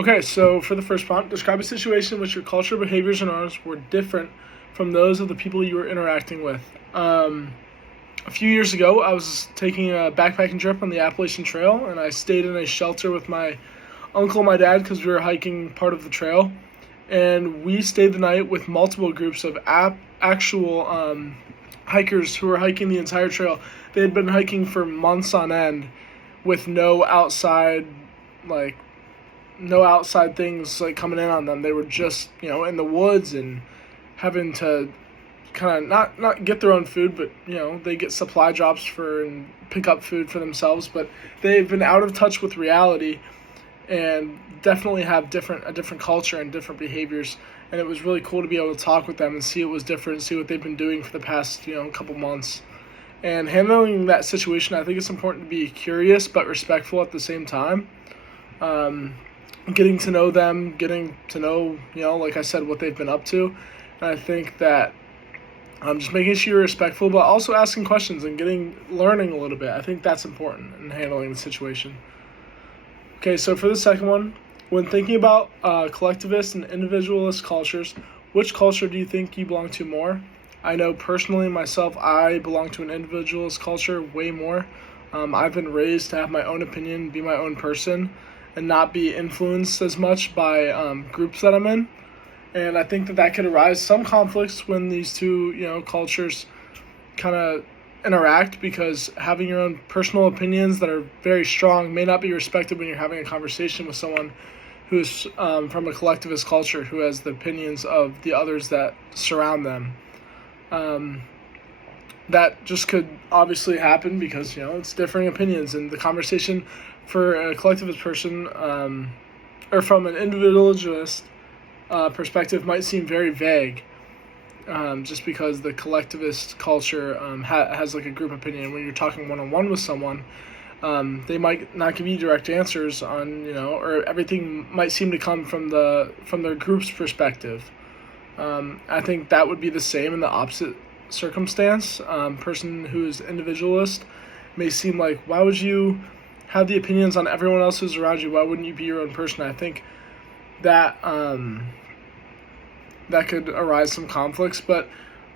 Okay, so for the first prompt, describe a situation in which your culture, behaviors, and norms were different from those of the people you were interacting with. A few years ago, I was taking a backpacking trip on the Appalachian Trail, and I stayed in a shelter with my uncle and my dad because we were hiking part of the trail. And we stayed the night with multiple groups of actual hikers who were hiking the entire trail. They had been hiking for months on end with like no outside things like coming in on them. They were just in the woods and having to kind of not get their own food, but they get supply drops for and pick up food for themselves. But they've been out of touch with reality and definitely have a different culture and different behaviors. And it was really cool to be able to talk with them and see it was different, see what they've been doing for the past couple months. And handling that situation, I think it's important to be curious but respectful at the same time. Getting to know them, getting to know, like I said, what they've been up to. And I think that just making sure you're respectful, but also asking questions and learning a little bit. I think that's important in handling the situation. Okay, so for the second one, when thinking about collectivist and individualist cultures, which culture do you think you belong to more? I know personally myself, I belong to an individualist culture way more. I've been raised to have my own opinion, be my own person, and not be influenced as much by groups that I'm in. And I think that could arise some conflicts when these two, cultures kind of interact, because having your own personal opinions that are very strong may not be respected when you're having a conversation with someone who's from a collectivist culture who has the opinions of the others that surround them. That just could obviously happen because, it's differing opinions, and the conversation for a collectivist person or from an individualist perspective might seem very vague, just because the collectivist culture has like a group opinion. When you're talking one-on-one with someone, they might not give you direct answers on, or everything might seem to come from their group's perspective. I think that would be the same in the opposite circumstance. Person who is individualist may seem like, why would you have the opinions on everyone else who's around you? Why wouldn't you be your own person? I think that that could arise some conflicts, but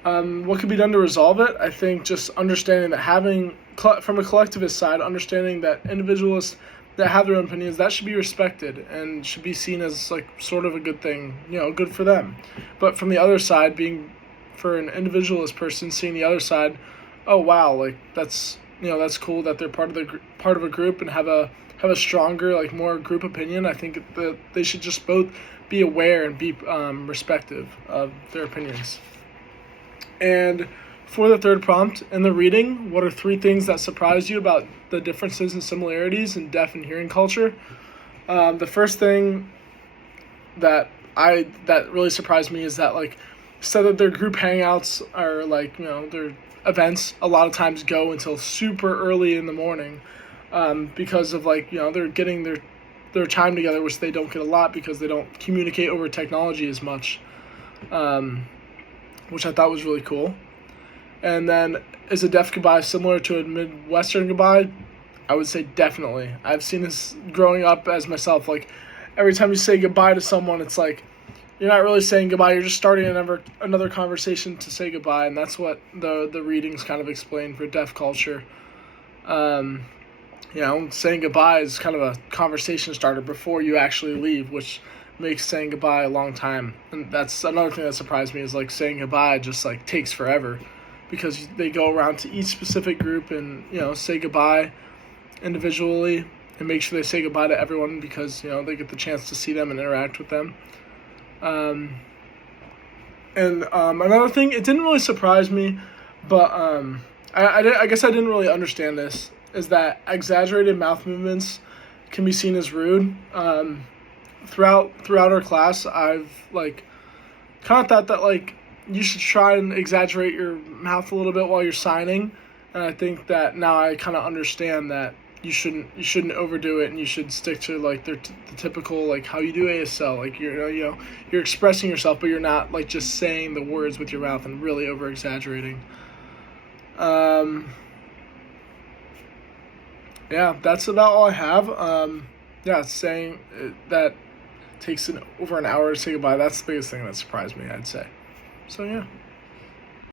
what could be done to resolve it? I think just understanding that from a collectivist side, understanding that individualists that have their own opinions, that should be respected and should be seen as like sort of a good thing, good for them. But from the other side, being for an individualist person, seeing the other side, oh wow, like that's cool that they're part of a group and have a stronger, like more group opinion. I think that they should just both be aware and be respective of their opinions. And for the third prompt, in the reading, what are 3 things that surprised you about the differences and similarities in deaf and hearing culture? The first thing that really surprised me is that, like, instead of their group hangouts or their events a lot of times go until super early in the morning, because of they're getting their time together, which they don't get a lot because they don't communicate over technology as much, which I thought was really cool. And then, is a deaf goodbye similar to a Midwestern goodbye? I would say definitely. I've seen this growing up as myself. Like, every time you say goodbye to someone, it's like you're not really saying goodbye. You're just starting another conversation to say goodbye, and that's what the readings kind of explain for deaf culture. Saying goodbye is kind of a conversation starter before you actually leave, which makes saying goodbye a long time. And that's another thing that surprised me, is like saying goodbye just like takes forever, because they go around to each specific group and say goodbye individually and make sure they say goodbye to everyone, because they get the chance to see them and interact with them. Another thing, it didn't really surprise me, but I guess I didn't really understand this, is that exaggerated mouth movements can be seen as rude. Throughout our class, I've kind of thought that you should try and exaggerate your mouth a little bit while you're signing, and I think that now I kind of understand that you shouldn't overdo it, and you should stick to the typical how you do ASL. You're expressing yourself, but you're not just saying the words with your mouth and really over exaggerating. Yeah, that's about all I have. Saying that takes over an hour to say goodbye. That's the biggest thing that surprised me, I'd say. So yeah.